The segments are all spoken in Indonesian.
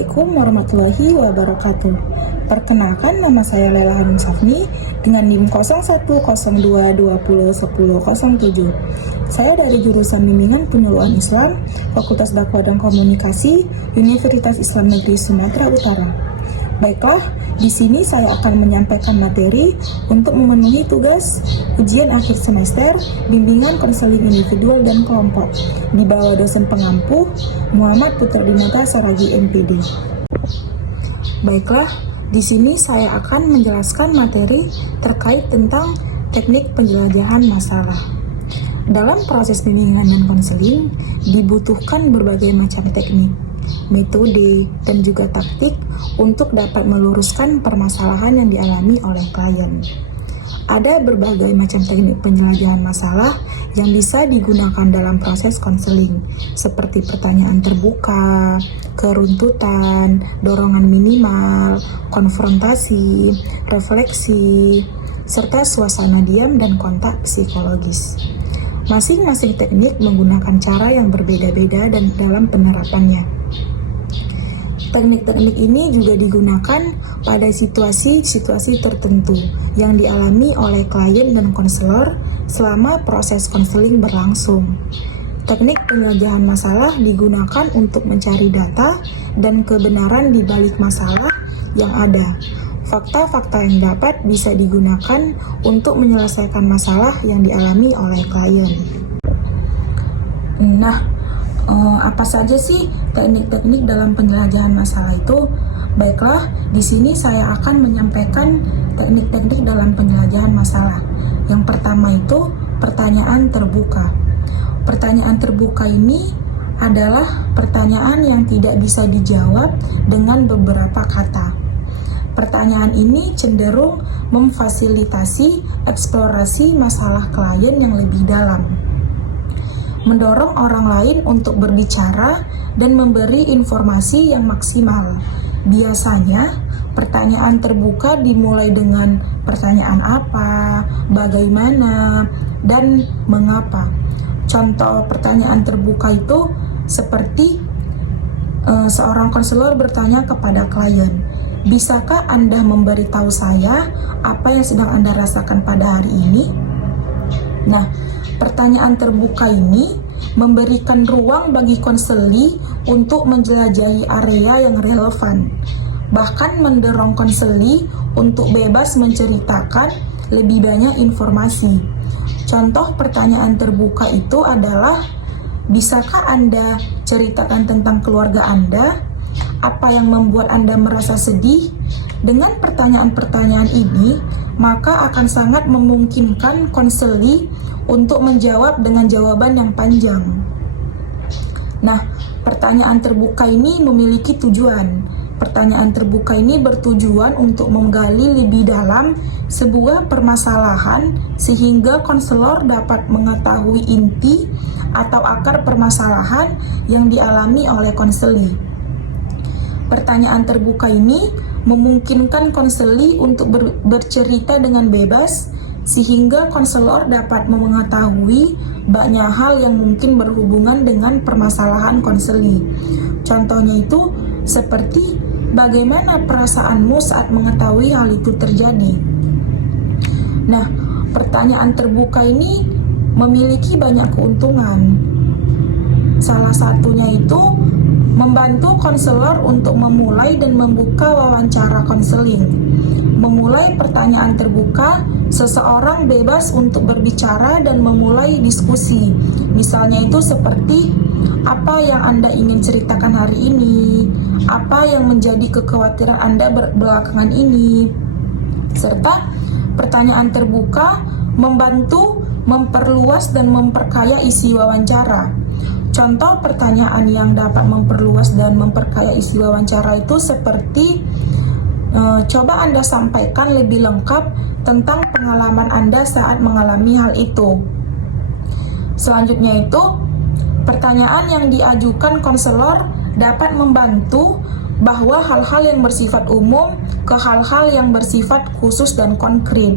Assalamualaikum warahmatullahi wabarakatuh. Perkenalkan, nama saya Lela Hanum Safni dengan NIM 0102201007. Saya dari jurusan Bimbingan Penyuluhan Islam, Fakultas Dakwah dan Komunikasi, Universitas Islam Negeri Sumatera Utara. Baiklah, di sini saya akan menyampaikan materi untuk memenuhi tugas ujian akhir semester bimbingan konseling individual dan kelompok di bawah dosen pengampu Muhammad Putra Dinata Saragi MPD. Baiklah, di sini saya akan menjelaskan materi terkait tentang teknik penjelajahan masalah. Dalam proses bimbingan dan konseling dibutuhkan berbagai macam teknik, metode, dan juga taktik untuk dapat meluruskan permasalahan yang dialami oleh klien. Ada berbagai macam teknik penjelajahan masalah yang bisa digunakan dalam proses konseling, seperti pertanyaan terbuka, keruntutan, dorongan minimal, konfrontasi, refleksi, serta suasana diam dan kontak psikologis. Masing-masing teknik menggunakan cara yang berbeda-beda dan dalam penerapannya. Teknik-teknik ini juga digunakan pada situasi-situasi tertentu yang dialami oleh klien dan konselor selama proses konseling berlangsung. Teknik penjelajahan masalah digunakan untuk mencari data dan kebenaran di balik masalah yang ada. Fakta-fakta yang dapat bisa digunakan untuk menyelesaikan masalah yang dialami oleh klien. Nah, apa saja sih teknik-teknik dalam penjelajahan masalah itu? Baiklah, di sini saya akan menyampaikan teknik-teknik dalam penjelajahan masalah. Yang pertama itu pertanyaan terbuka. Pertanyaan terbuka ini adalah pertanyaan yang tidak bisa dijawab dengan beberapa kata. Pertanyaan ini cenderung memfasilitasi eksplorasi masalah klien yang lebih dalam, mendorong orang lain untuk berbicara dan memberi informasi yang maksimal. Biasanya, pertanyaan terbuka dimulai dengan pertanyaan apa, bagaimana, dan mengapa. Contoh pertanyaan terbuka itu seperti seorang konselor bertanya kepada klien, "Bisakah Anda memberitahu saya apa yang sedang Anda rasakan pada hari ini?" Nah, pertanyaan terbuka ini memberikan ruang bagi konseli untuk menjelajahi area yang relevan, bahkan mendorong konseli untuk bebas menceritakan lebih banyak informasi. Contoh pertanyaan terbuka itu adalah, "Bisakah Anda ceritakan tentang keluarga Anda? Apa yang membuat Anda merasa sedih?" Dengan pertanyaan-pertanyaan ini, maka akan sangat memungkinkan konseli untuk menjawab dengan jawaban yang panjang. Nah, pertanyaan terbuka ini memiliki tujuan. Pertanyaan terbuka ini bertujuan untuk menggali lebih dalam sebuah permasalahan sehingga konselor dapat mengetahui inti atau akar permasalahan yang dialami oleh konseli. Pertanyaan terbuka ini memungkinkan konseli untuk bercerita dengan bebas sehingga konselor dapat mengetahui banyak hal yang mungkin berhubungan dengan permasalahan konseli. Contohnya itu seperti, bagaimana perasaanmu saat mengetahui hal itu terjadi? Nah, pertanyaan terbuka ini memiliki banyak keuntungan. Salah satunya itu membantu konselor untuk memulai dan membuka wawancara konseling. Memulai pertanyaan terbuka, seseorang bebas untuk berbicara dan memulai diskusi. Misalnya itu seperti, apa yang Anda ingin ceritakan hari ini? Apa yang menjadi kekhawatiran Anda belakangan ini? Serta pertanyaan terbuka membantu memperluas dan memperkaya isi wawancara. Contoh pertanyaan yang dapat memperluas dan memperkaya isi wawancara itu seperti, coba Anda sampaikan lebih lengkap tentang pengalaman Anda saat mengalami hal itu. Selanjutnya itu, pertanyaan yang diajukan konselor dapat membantu bahwa hal-hal yang bersifat umum ke hal-hal yang bersifat khusus dan konkret.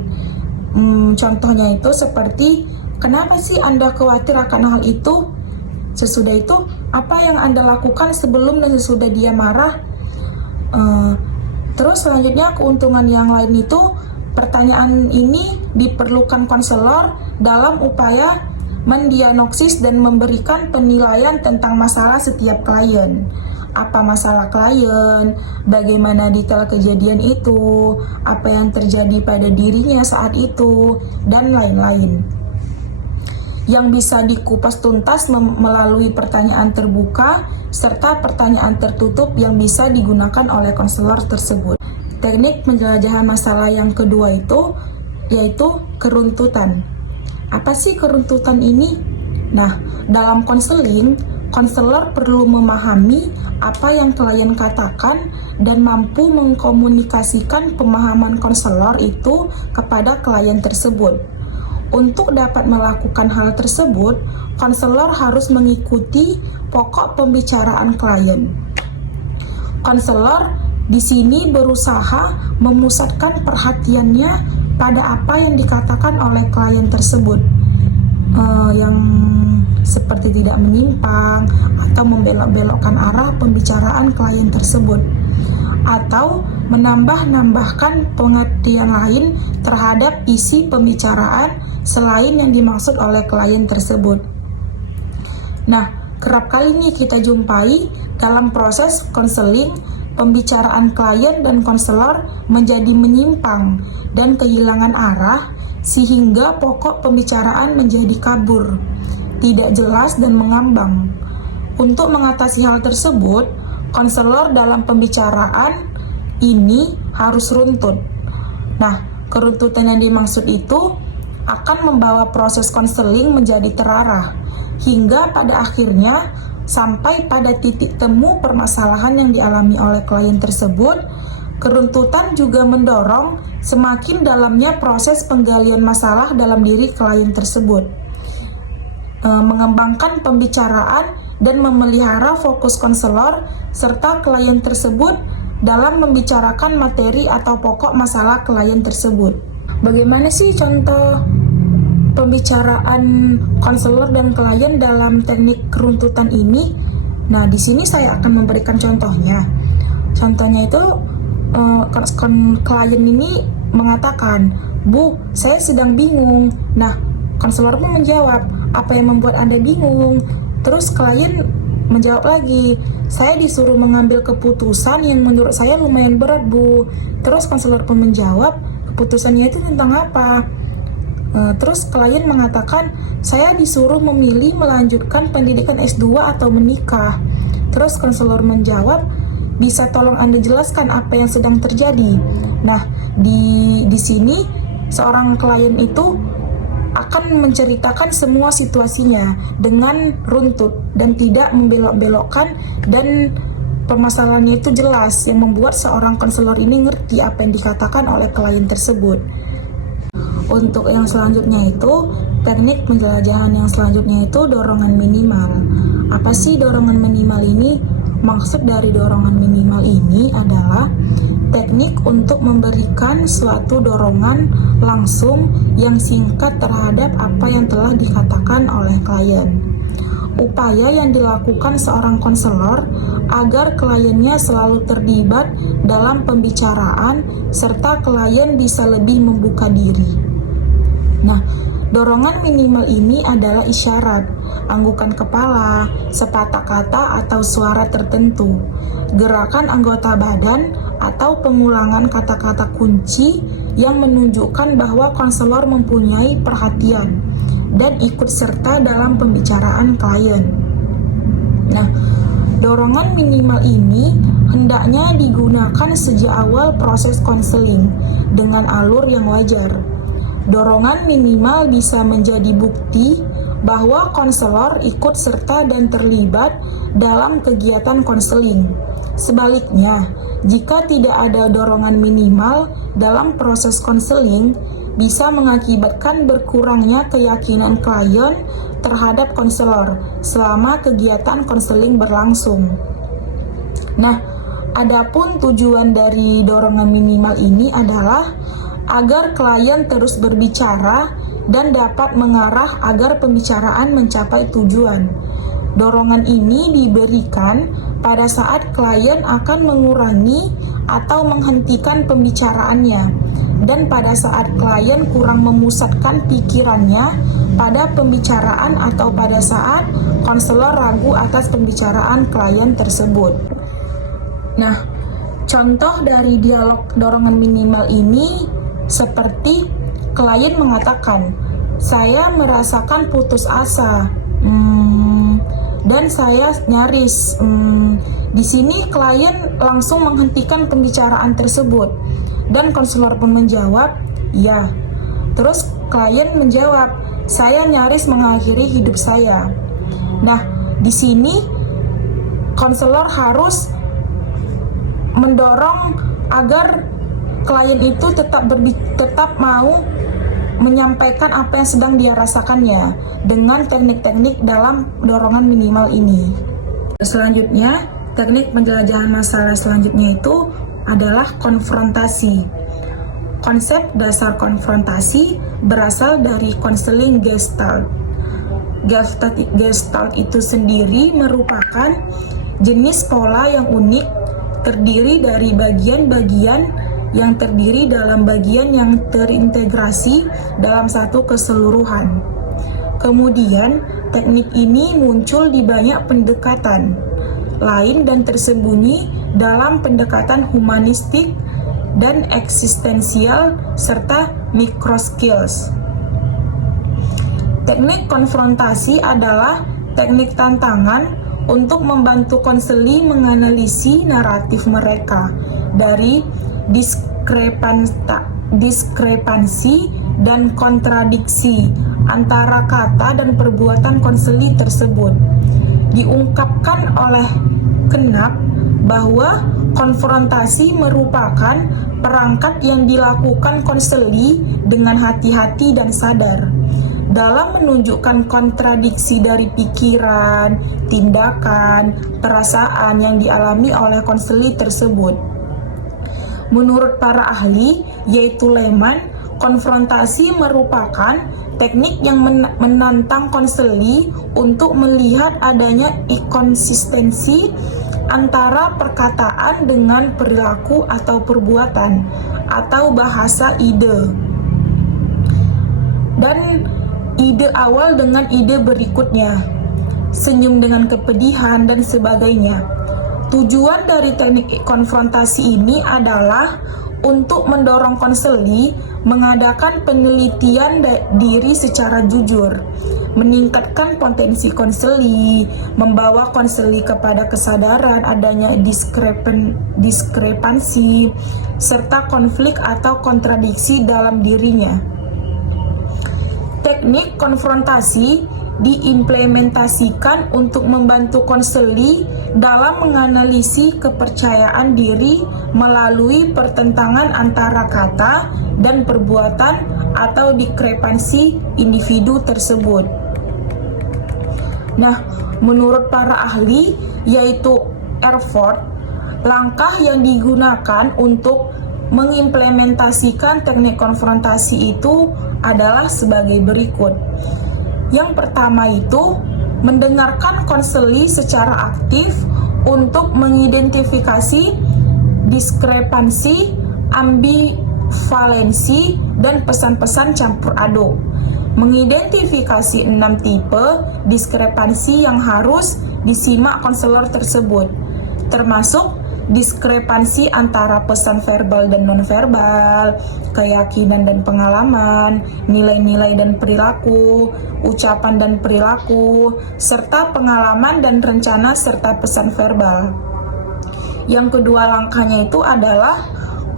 Contohnya itu seperti, kenapa sih Anda khawatir akan hal itu? Sesudah itu, apa yang Anda lakukan sebelum dan sesudah dia marah? Terus selanjutnya keuntungan yang lain itu, pertanyaan ini diperlukan konselor dalam upaya mendiagnosis dan memberikan penilaian tentang masalah setiap klien. Apa masalah klien, bagaimana detail kejadian itu, apa yang terjadi pada dirinya saat itu, dan lain-lain. Yang bisa dikupas tuntas melalui pertanyaan terbuka serta pertanyaan tertutup yang bisa digunakan oleh konselor tersebut. Teknik penjelajahan masalah yang kedua itu yaitu keruntutan. Apa sih keruntutan ini? Nah, dalam konseling, konselor perlu memahami apa yang klien katakan dan mampu mengkomunikasikan pemahaman konselor itu kepada klien tersebut. Untuk dapat melakukan hal tersebut, konselor harus mengikuti pokok pembicaraan klien. Konselor di sini berusaha memusatkan perhatiannya pada apa yang dikatakan oleh klien tersebut, yang seperti tidak menyimpang atau membelok-belokkan arah pembicaraan klien tersebut, atau menambah-nambahkan pengertian lain terhadap isi pembicaraan selain yang dimaksud oleh klien tersebut. Nah, kerap kali nih kita jumpai dalam proses konseling, pembicaraan klien dan konselor menjadi menyimpang dan kehilangan arah sehingga pokok pembicaraan menjadi kabur, tidak jelas dan mengambang. Untuk mengatasi hal tersebut, konselor dalam pembicaraan ini harus runtut. Nah, keruntutan yang dimaksud itu akan membawa proses konseling menjadi terarah, hingga pada akhirnya sampai pada titik temu permasalahan yang dialami oleh klien tersebut. Keruntutan juga mendorong semakin dalamnya proses penggalian masalah dalam diri klien tersebut, mengembangkan pembicaraan dan memelihara fokus konselor serta klien tersebut dalam membicarakan materi atau pokok masalah klien tersebut. Bagaimana sih contoh pembicaraan konselor dan klien dalam teknik keruntutan ini? Nah, di sini saya akan memberikan contohnya. Contohnya itu klien ini mengatakan, "Bu, saya sedang bingung." Nah, konselor pun menjawab, "Apa yang membuat Anda bingung?" Terus klien menjawab lagi, "Saya disuruh mengambil keputusan yang menurut saya lumayan berat, Bu." Terus konselor pun menjawab, "Keputusannya itu tentang apa?" Terus klien mengatakan, "Saya disuruh memilih melanjutkan pendidikan S2 atau menikah." Terus konselor menjawab, "Bisa tolong Anda jelaskan apa yang sedang terjadi?" Nah, di sini seorang klien itu akan menceritakan semua situasinya dengan runtut dan tidak membelok-belokkan, dan permasalahannya itu jelas yang membuat seorang konselor ini ngerti apa yang dikatakan oleh klien tersebut. Untuk yang selanjutnya itu, teknik penjelajahan yang selanjutnya itu dorongan minimal. Apa sih dorongan minimal ini? Maksud dari dorongan minimal ini adalah teknik untuk memberikan suatu dorongan langsung yang singkat terhadap apa yang telah dikatakan oleh klien. Upaya yang dilakukan seorang konselor agar kliennya selalu terlibat dalam pembicaraan serta klien bisa lebih membuka diri. Nah, dorongan minimal ini adalah isyarat, anggukan kepala, sepatah kata atau suara tertentu, gerakan anggota badan, atau pengulangan kata-kata kunci yang menunjukkan bahwa konselor mempunyai perhatian dan ikut serta dalam pembicaraan klien. Nah, dorongan minimal ini hendaknya digunakan sejak awal proses konseling dengan alur yang wajar. Dorongan minimal bisa menjadi bukti bahwa konselor ikut serta dan terlibat dalam kegiatan konseling. Sebaliknya, jika tidak ada dorongan minimal dalam proses konseling, bisa mengakibatkan berkurangnya keyakinan klien terhadap konselor selama kegiatan konseling berlangsung. Nah, adapun tujuan dari dorongan minimal ini adalah agar klien terus berbicara dan dapat mengarah agar pembicaraan mencapai tujuan. Dorongan ini diberikan pada saat klien akan mengurangi atau menghentikan pembicaraannya, dan pada saat klien kurang memusatkan pikirannya pada pembicaraan atau pada saat konselor ragu atas pembicaraan klien tersebut. Nah, contoh dari dialog dorongan minimal ini seperti klien mengatakan, "Saya merasakan putus asa, dan saya nyaris." Di sini klien langsung menghentikan pembicaraan tersebut, dan konselor pun menjawab, "Ya." Terus klien menjawab, "Saya nyaris mengakhiri hidup saya." Nah, di sini konselor harus mendorong agar klien itu tetap mau menyampaikan apa yang sedang dia rasakannya dengan teknik-teknik dalam dorongan minimal ini. Selanjutnya, teknik penjelajahan masalah selanjutnya itu adalah konfrontasi. Konsep dasar konfrontasi berasal dari konseling Gestalt. Gestalt itu sendiri merupakan jenis pola yang unik, terdiri dari bagian-bagian yang terdiri dalam bagian yang terintegrasi dalam satu keseluruhan. Kemudian, teknik ini muncul di banyak pendekatan lain dan tersembunyi dalam pendekatan humanistik dan eksistensial serta microskills. Teknik konfrontasi adalah teknik tantangan untuk membantu konseli menganalisi naratif mereka dari diskrepansi dan kontradiksi antara kata dan perbuatan konseli tersebut. Diungkapkan oleh Knapp bahwa konfrontasi merupakan perangkat yang dilakukan konseli dengan hati-hati dan sadar dalam menunjukkan kontradiksi dari pikiran, tindakan, perasaan yang dialami oleh konseli tersebut. Menurut para ahli, yaitu Lehman, konfrontasi merupakan teknik yang menantang konseli untuk melihat adanya inkonsistensi antara perkataan dengan perilaku atau perbuatan atau bahasa ide, dan ide awal dengan ide berikutnya, senyum dengan kepedihan dan sebagainya. Tujuan dari teknik konfrontasi ini adalah untuk mendorong konseli mengadakan penelitian diri secara jujur, meningkatkan potensi konseli, membawa konseli kepada kesadaran adanya diskrepansi, serta konflik atau kontradiksi dalam dirinya. Teknik konfrontasi diimplementasikan untuk membantu konseli dalam menganalisis kepercayaan diri melalui pertentangan antara kata dan perbuatan atau diskrepansi individu tersebut. Nah, menurut para ahli, yaitu Erfurt, langkah yang digunakan untuk mengimplementasikan teknik konfrontasi itu adalah sebagai berikut. Yang pertama itu mendengarkan konseli secara aktif untuk mengidentifikasi diskrepansi, ambivalensi, dan pesan-pesan campur aduk. Mengidentifikasi 6 tipe diskrepansi yang harus disimak konselor tersebut, termasuk diskrepansi antara pesan verbal dan nonverbal, keyakinan dan pengalaman, nilai-nilai dan perilaku, ucapan dan perilaku, serta pengalaman dan rencana serta pesan verbal. Yang kedua langkahnya itu adalah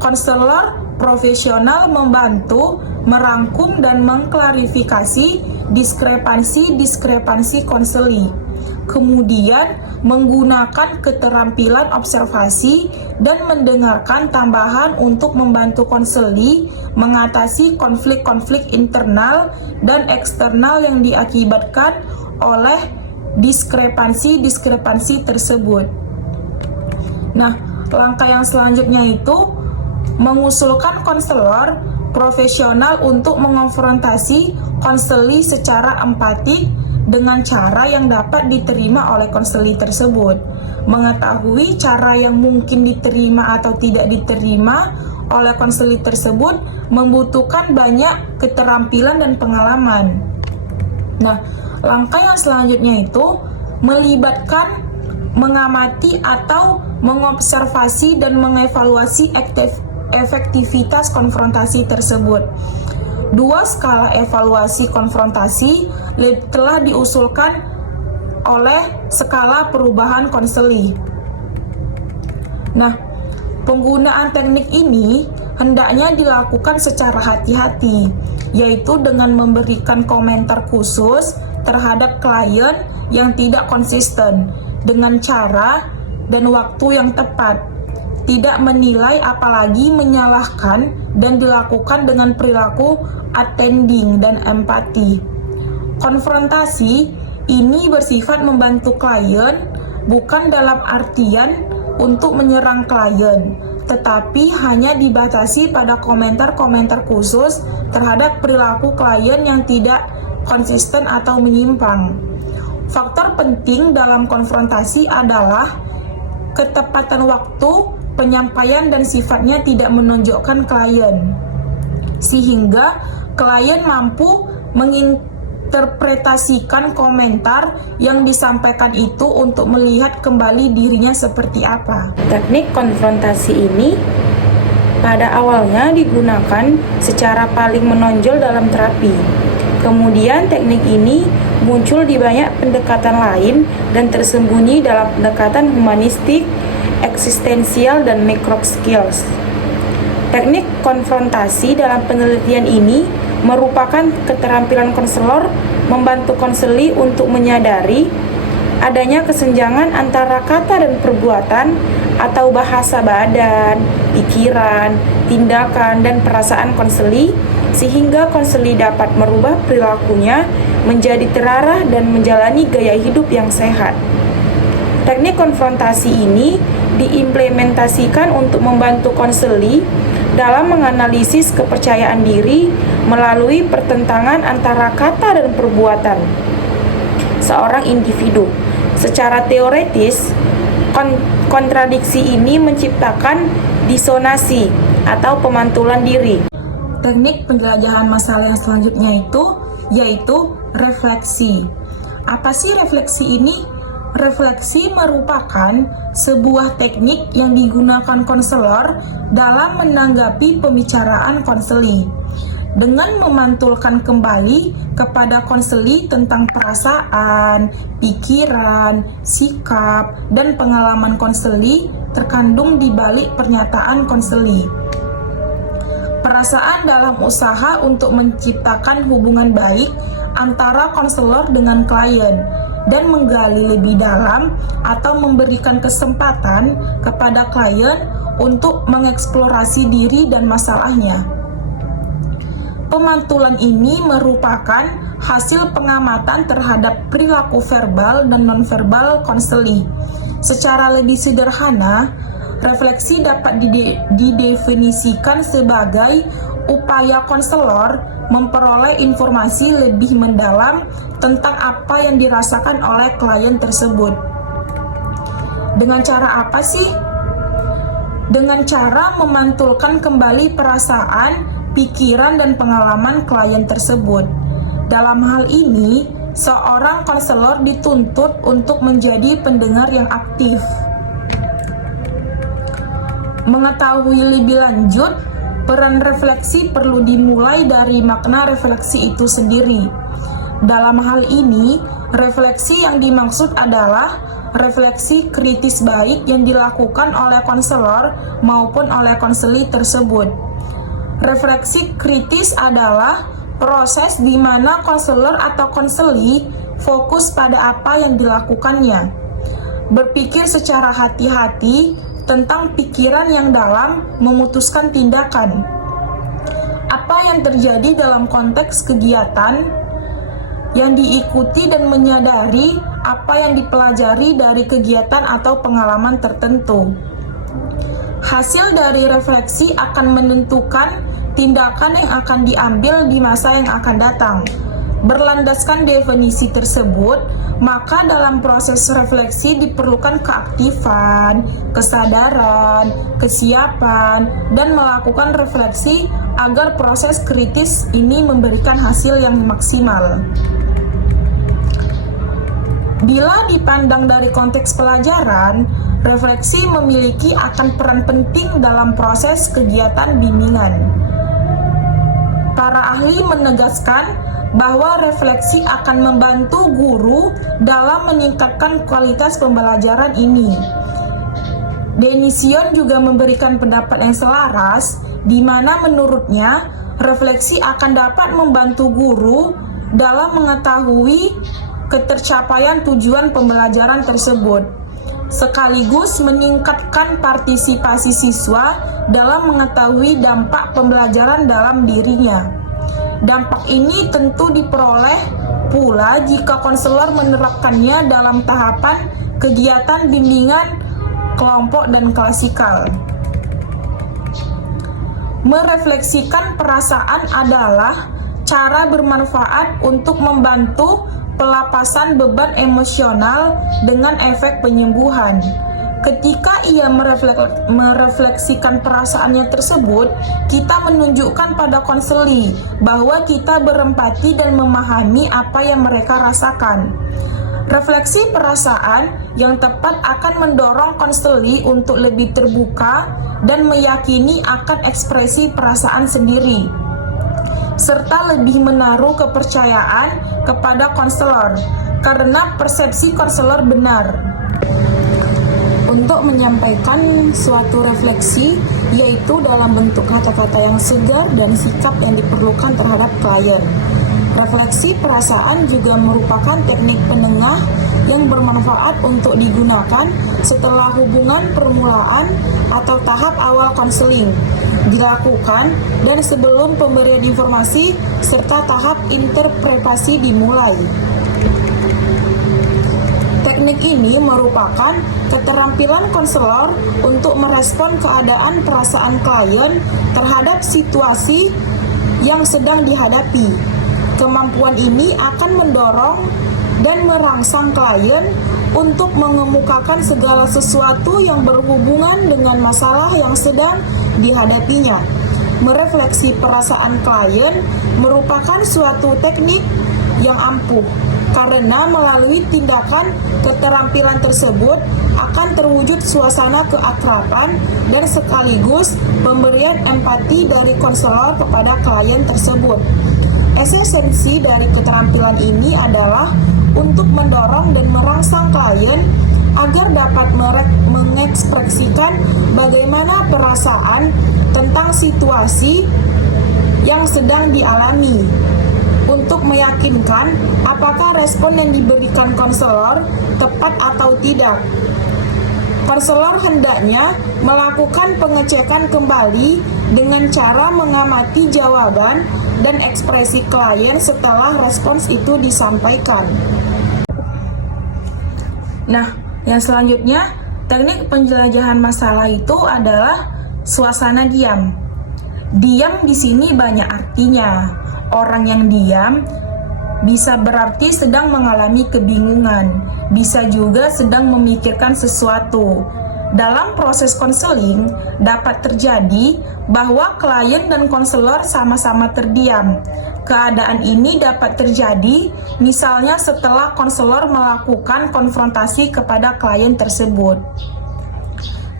konselor profesional membantu merangkum dan mengklarifikasi diskrepansi konseli. Kemudian menggunakan keterampilan observasi dan mendengarkan tambahan untuk membantu konseli mengatasi konflik-konflik internal dan eksternal yang diakibatkan oleh diskrepansi tersebut. Nah, langkah yang selanjutnya itu mengusulkan konselor profesional untuk mengonfrontasi konseli secara empatik dengan cara yang dapat diterima oleh konseli tersebut. Mengetahui cara yang mungkin diterima atau tidak diterima oleh konselor tersebut membutuhkan banyak keterampilan dan pengalaman. Nah, langkah yang selanjutnya itu melibatkan mengamati atau mengobservasi dan mengevaluasi efektivitas konfrontasi tersebut. Dua skala evaluasi konfrontasi telah diusulkan oleh skala perubahan konseli. Nah, penggunaan teknik ini hendaknya dilakukan secara hati-hati, yaitu dengan memberikan komentar khusus terhadap klien yang tidak konsisten dengan cara dan waktu yang tepat, tidak menilai apalagi menyalahkan, dan dilakukan dengan perilaku attending dan empati. Konfrontasi ini bersifat membantu klien, bukan dalam artian untuk menyerang klien, tetapi hanya dibatasi pada komentar-komentar khusus terhadap perilaku klien yang tidak konsisten atau menyimpang. Faktor penting dalam konfrontasi adalah ketepatan waktu, penyampaian, dan sifatnya tidak menonjolkan klien, sehingga klien mampu menginterpretasikan komentar yang disampaikan itu untuk melihat kembali dirinya seperti apa. Teknik konfrontasi ini pada awalnya digunakan secara paling menonjol dalam terapi. Kemudian teknik ini muncul di banyak pendekatan lain dan tersembunyi dalam pendekatan humanistik, eksistensial, dan micro skills. Teknik konfrontasi dalam penelitian ini merupakan keterampilan konselor membantu konseli untuk menyadari adanya kesenjangan antara kata dan perbuatan atau bahasa badan, pikiran, tindakan, dan perasaan konseli, sehingga konseli dapat merubah perilakunya menjadi terarah dan menjalani gaya hidup yang sehat. Teknik konfrontasi ini diimplementasikan untuk membantu konseli dalam menganalisis kepercayaan diri melalui pertentangan antara kata dan perbuatan seorang individu. Secara teoretis, kontradiksi ini menciptakan disonasi atau pemantulan diri. Teknik penjelajahan masalah yang selanjutnya yaitu refleksi. Apa sih refleksi ini? Refleksi merupakan sebuah teknik yang digunakan konselor dalam menanggapi pembicaraan konseli, dengan memantulkan kembali kepada konseli tentang perasaan, pikiran, sikap, dan pengalaman konseli terkandung di balik pernyataan konseli. Perasaan dalam usaha untuk menciptakan hubungan baik antara konselor dengan klien, dan menggali lebih dalam atau memberikan kesempatan kepada klien untuk mengeksplorasi diri dan masalahnya. Pemantulan ini merupakan hasil pengamatan terhadap perilaku verbal dan nonverbal konseli. Secara lebih sederhana, refleksi dapat didefinisikan sebagai upaya konselor memperoleh informasi lebih mendalam tentang apa yang dirasakan oleh klien tersebut. Dengan cara apa sih? Dengan cara memantulkan kembali perasaan, pikiran, dan pengalaman klien tersebut. Dalam hal ini, seorang konselor dituntut untuk menjadi pendengar yang aktif. Mengetahui lebih lanjut, peran refleksi perlu dimulai dari makna refleksi itu sendiri. Dalam hal ini, refleksi yang dimaksud adalah refleksi kritis baik yang dilakukan oleh konselor maupun oleh konseli tersebut. Refleksi kritis adalah proses di mana konselor atau konseli fokus pada apa yang dilakukannya, berpikir secara hati-hati tentang pikiran yang dalam, memutuskan tindakan. Apa yang terjadi dalam konteks kegiatan yang diikuti dan menyadari apa yang dipelajari dari kegiatan atau pengalaman tertentu. Hasil dari refleksi akan menentukan tindakan yang akan diambil di masa yang akan datang. Berlandaskan definisi tersebut, maka dalam proses refleksi diperlukan keaktifan, kesadaran, kesiapan, dan melakukan refleksi agar proses kritis ini memberikan hasil yang maksimal. Bila dipandang dari konteks pelajaran, refleksi memiliki akan peran penting dalam proses kegiatan bimbingan. Para ahli menegaskan bahwa refleksi akan membantu guru dalam meningkatkan kualitas pembelajaran ini. Denision juga memberikan pendapat yang selaras, di mana menurutnya refleksi akan dapat membantu guru dalam mengetahui ketercapaian tujuan pembelajaran tersebut, sekaligus meningkatkan partisipasi siswa dalam mengetahui dampak pembelajaran dalam dirinya. Dampak ini tentu diperoleh pula jika konselor menerapkannya dalam tahapan kegiatan bimbingan kelompok dan klasikal. Merefleksikan perasaan adalah cara bermanfaat untuk membantu pelepasan beban emosional dengan efek penyembuhan. Ketika ia merefleksikan perasaannya tersebut, kita menunjukkan pada konseli bahwa kita berempati dan memahami apa yang mereka rasakan. Refleksi perasaan yang tepat akan mendorong konseli untuk lebih terbuka dan meyakini akan ekspresi perasaan sendiri, serta lebih menaruh kepercayaan kepada konselor karena persepsi konselor benar. Untuk menyampaikan suatu refleksi, yaitu dalam bentuk kata-kata yang segar dan sikap yang diperlukan terhadap klien. Refleksi perasaan juga merupakan teknik penengah yang bermanfaat untuk digunakan setelah hubungan permulaan atau tahap awal konseling dilakukan dan sebelum pemberian informasi serta tahap interpretasi dimulai. Teknik ini merupakan keterampilan konselor untuk merespon keadaan perasaan klien terhadap situasi yang sedang dihadapi. Kemampuan ini akan mendorong dan merangsang klien untuk mengemukakan segala sesuatu yang berhubungan dengan masalah yang sedang dihadapinya. Merefleksi perasaan klien merupakan suatu teknik yang ampuh, karena melalui tindakan keterampilan tersebut akan terwujud suasana keakraban dan sekaligus pemberian empati dari konselor kepada klien tersebut. Esensi dari keterampilan ini adalah untuk mendorong dan merangsang klien agar dapat mengekspresikan bagaimana perasaan tentang situasi yang sedang dialami, untuk meyakinkan apakah respon yang diberikan konselor tepat atau tidak. Konselor hendaknya melakukan pengecekan kembali dengan cara mengamati jawaban dan ekspresi klien setelah respons itu disampaikan. Nah, yang selanjutnya, teknik penjelajahan masalah itu adalah suasana diam. Diam di sini banyak artinya. Orang yang diam bisa berarti sedang mengalami kebingungan, bisa juga sedang memikirkan sesuatu. Dalam proses konseling, dapat terjadi bahwa klien dan konselor sama-sama terdiam. Keadaan ini dapat terjadi misalnya setelah konselor melakukan konfrontasi kepada klien tersebut.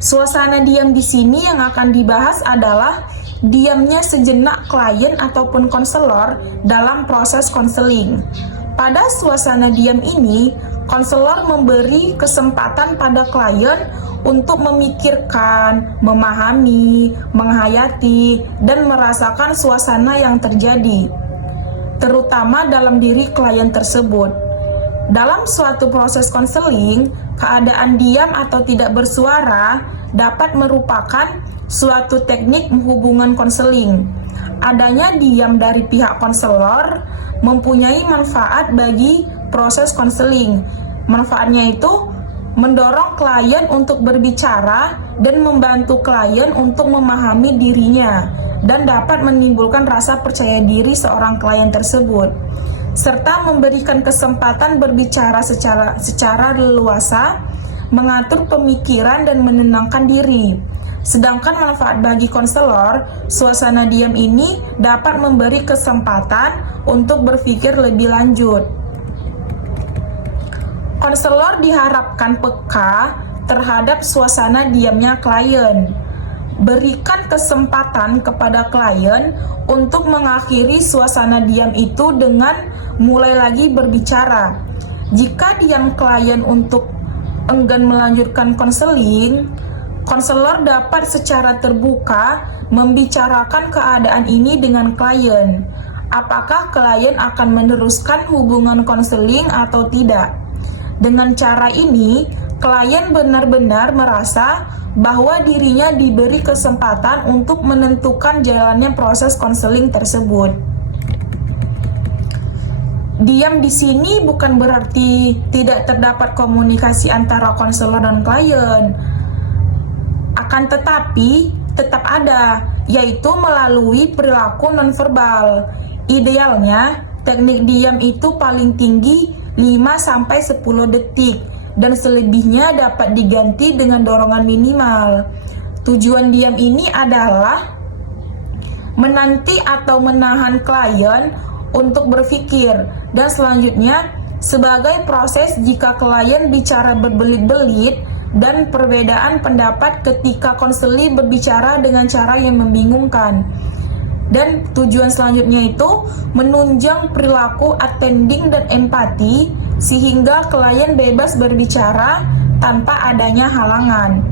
Suasana diam di sini yang akan dibahas adalah diamnya sejenak klien ataupun konselor dalam proses konseling. Pada suasana diam ini, konselor memberi kesempatan pada klien untuk memikirkan, memahami, menghayati, dan merasakan suasana yang terjadi, terutama dalam diri klien tersebut. Dalam suatu proses konseling, keadaan diam atau tidak bersuara dapat merupakan suatu teknik hubungan konseling. Adanya diam dari pihak konselor mempunyai manfaat bagi proses konseling. Manfaatnya itu mendorong klien untuk berbicara dan membantu klien untuk memahami dirinya dan dapat menimbulkan rasa percaya diri seorang klien tersebut. serta memberikan kesempatan berbicara secara leluasa, mengatur pemikiran dan menenangkan diri. Sedangkan manfaat bagi konselor, suasana diam ini dapat memberi kesempatan untuk berpikir lebih lanjut. Konselor diharapkan peka terhadap suasana diamnya klien. Berikan kesempatan kepada klien untuk mengakhiri suasana diam itu dengan mulai lagi berbicara. Jika diam klien untuk enggan melanjutkan konseling, konselor dapat secara terbuka membicarakan keadaan ini dengan klien. Apakah klien akan meneruskan hubungan konseling atau tidak? Dengan cara ini, klien benar-benar merasa bahwa dirinya diberi kesempatan untuk menentukan jalannya proses konseling tersebut. Diam di sini bukan berarti tidak terdapat komunikasi antara konselor dan klien. Akan tetapi tetap ada, yaitu melalui perilaku nonverbal. Idealnya, teknik diam itu paling tinggi 5-10 detik dan selebihnya dapat diganti dengan dorongan minimal. Tujuan diam ini adalah menanti atau menahan klien untuk berpikir, dan selanjutnya sebagai proses jika klien bicara berbelit-belit dan perbedaan pendapat ketika konseli berbicara dengan cara yang membingungkan. Dan tujuan selanjutnya itu menunjang perilaku attending dan empati sehingga klien bebas berbicara tanpa adanya halangan.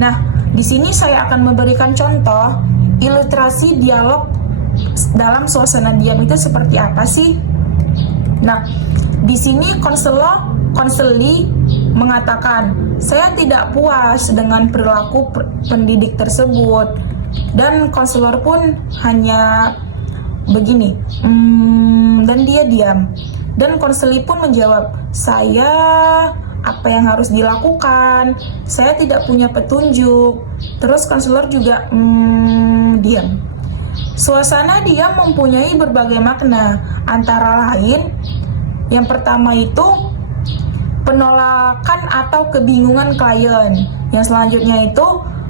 Nah, di sini saya akan memberikan contoh ilustrasi dialog dalam suasana diam itu seperti apa sih? Nah, di sini konseli mengatakan, "Saya tidak puas dengan perilaku pendidik tersebut." Dan konselor pun hanya begini, dan dia diam. Dan konseli pun menjawab, "Saya apa yang harus dilakukan? Saya tidak punya petunjuk." Terus konselor juga diam. Suasana diam mempunyai berbagai makna, antara lain yang pertama itu penolakan atau kebingungan klien. Yang selanjutnya itu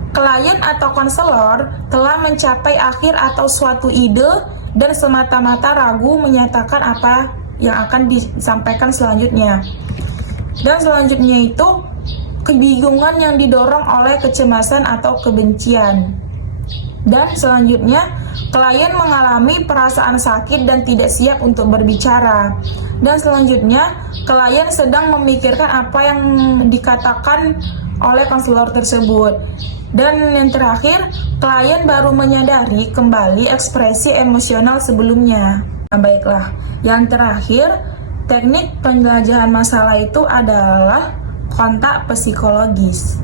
klien atau konselor telah mencapai akhir atau suatu ide dan semata-mata ragu menyatakan apa yang akan disampaikan selanjutnya. Dan selanjutnya itu kebingungan yang didorong oleh kecemasan atau kebencian. Dan selanjutnya klien mengalami perasaan sakit dan tidak siap untuk berbicara. Dan selanjutnya klien sedang memikirkan apa yang dikatakan oleh konselor tersebut. Dan yang terakhir, klien baru menyadari kembali ekspresi emosional sebelumnya. Nah, baiklah, yang terakhir, teknik penjelajahan masalah itu adalah kontak psikologis.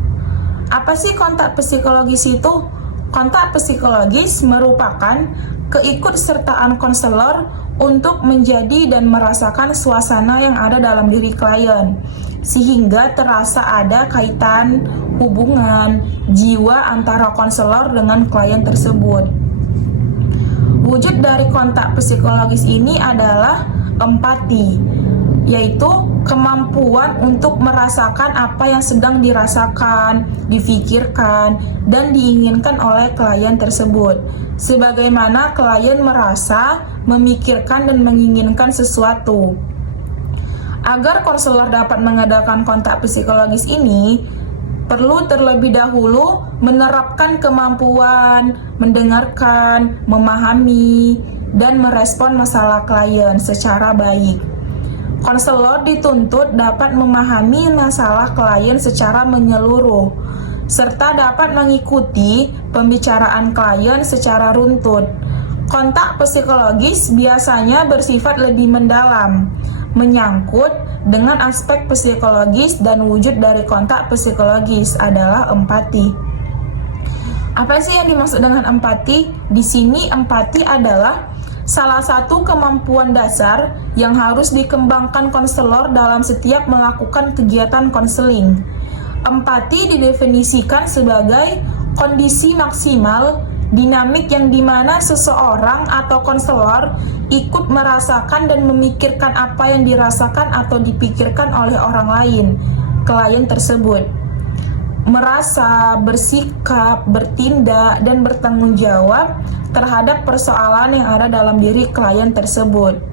Apa sih kontak psikologis itu? Kontak psikologis merupakan keikutsertaan konselor untuk menjadi dan merasakan suasana yang ada dalam diri klien, sehingga terasa ada kaitan hubungan jiwa antara konselor dengan klien tersebut. Wujud dari kontak psikologis ini adalah empati, yaitu kemampuan untuk merasakan apa yang sedang dirasakan, difikirkan, dan diinginkan oleh klien tersebut. Sebagaimana klien merasa, memikirkan, dan menginginkan sesuatu. Agar konselor dapat mengadakan kontak psikologis ini, perlu terlebih dahulu menerapkan kemampuan mendengarkan, memahami, dan merespon masalah klien secara baik. Konselor dituntut dapat memahami masalah klien secara menyeluruh, serta dapat mengikuti pembicaraan klien secara runtut. Kontak psikologis biasanya bersifat lebih mendalam, menyangkut dengan aspek psikologis, dan wujud dari kontak psikologis adalah empati. Apa sih yang dimaksud dengan empati? Di sini empati adalah salah satu kemampuan dasar yang harus dikembangkan konselor dalam setiap melakukan kegiatan konseling. Empati didefinisikan sebagai kondisi maksimal dinamik yang dimana seseorang atau konselor ikut merasakan dan memikirkan apa yang dirasakan atau dipikirkan oleh orang lain, klien tersebut. Merasa, bersikap, bertindak, dan bertanggung jawab terhadap persoalan yang ada dalam diri klien tersebut.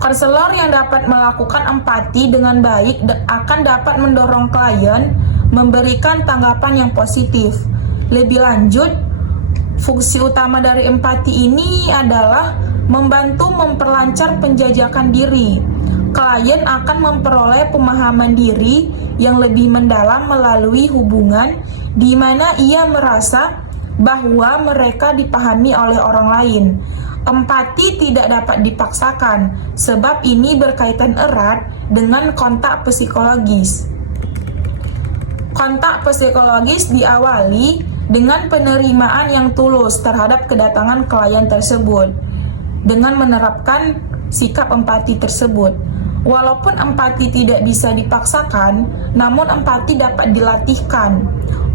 Konselor yang dapat melakukan empati dengan baik akan dapat mendorong klien memberikan tanggapan yang positif. Lebih lanjut, fungsi utama dari empati ini adalah membantu memperlancar penjajakan diri. Klien akan memperoleh pemahaman diri yang lebih mendalam melalui hubungan di mana ia merasa bahwa mereka dipahami oleh orang lain. Empati tidak dapat dipaksakan, sebab ini berkaitan erat dengan kontak psikologis. Kontak psikologis diawali dengan penerimaan yang tulus terhadap kedatangan klien tersebut, dengan menerapkan sikap empati tersebut. Walaupun empati tidak bisa dipaksakan, namun empati dapat dilatihkan.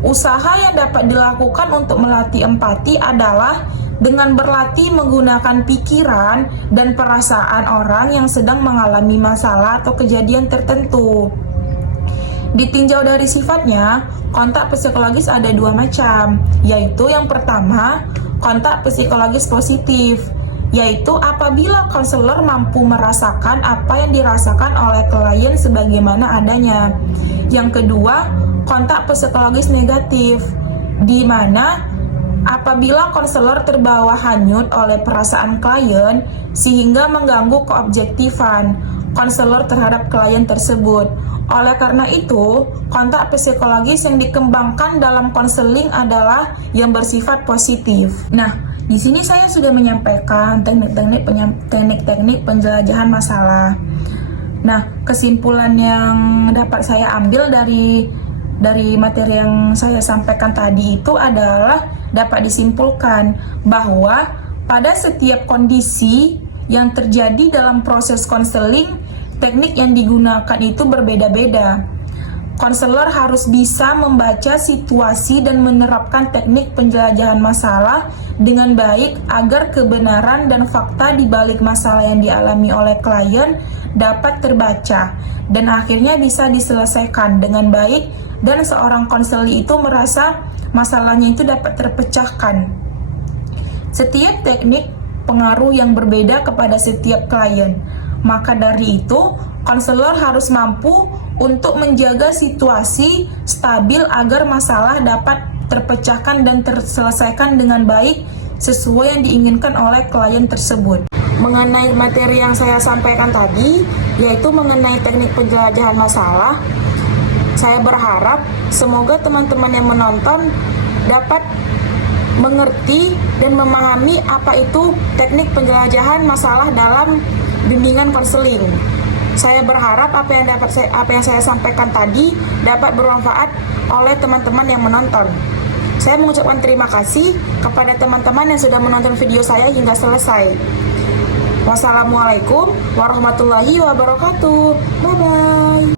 Usaha yang dapat dilakukan untuk melatih empati adalah dengan berlatih menggunakan pikiran dan perasaan orang yang sedang mengalami masalah atau kejadian tertentu. Ditinjau dari sifatnya, kontak psikologis ada dua macam, yaitu yang pertama, kontak psikologis positif, yaitu apabila konselor mampu merasakan apa yang dirasakan oleh klien sebagaimana adanya. Yang kedua, kontak psikologis negatif, di mana apabila konselor terbawa hanyut oleh perasaan klien sehingga mengganggu keobjektifan konselor terhadap klien tersebut. Oleh karena itu, kontak psikologis yang dikembangkan dalam konseling adalah yang bersifat positif. Nah, di sini saya sudah menyampaikan teknik-teknik penjelajahan masalah. Nah, kesimpulan yang dapat saya ambil dari materi yang saya sampaikan tadi itu adalah dapat disimpulkan bahwa pada setiap kondisi yang terjadi dalam proses konseling, teknik yang digunakan itu berbeda-beda. Konselor harus bisa membaca situasi dan menerapkan teknik penjelajahan masalah dengan baik agar kebenaran dan fakta di balik masalah yang dialami oleh klien dapat terbaca dan akhirnya bisa diselesaikan dengan baik dan seorang konseli itu merasa masalahnya itu dapat terpecahkan. Setiap teknik pengaruh yang berbeda kepada setiap klien. Maka dari itu, konselor harus mampu untuk menjaga situasi stabil agar masalah dapat terpecahkan dan terselesaikan dengan baik sesuai yang diinginkan oleh klien tersebut. Mengenai materi yang saya sampaikan tadi, yaitu mengenai teknik penjelajahan masalah, saya berharap semoga teman-teman yang menonton dapat mengerti dan memahami apa itu teknik penjelajahan masalah dalam bimbingan konseling. Saya berharap apa yang saya sampaikan tadi dapat bermanfaat oleh teman-teman yang menonton. Saya mengucapkan terima kasih kepada teman-teman yang sudah menonton video saya hingga selesai. Wassalamualaikum warahmatullahi wabarakatuh. Bye bye.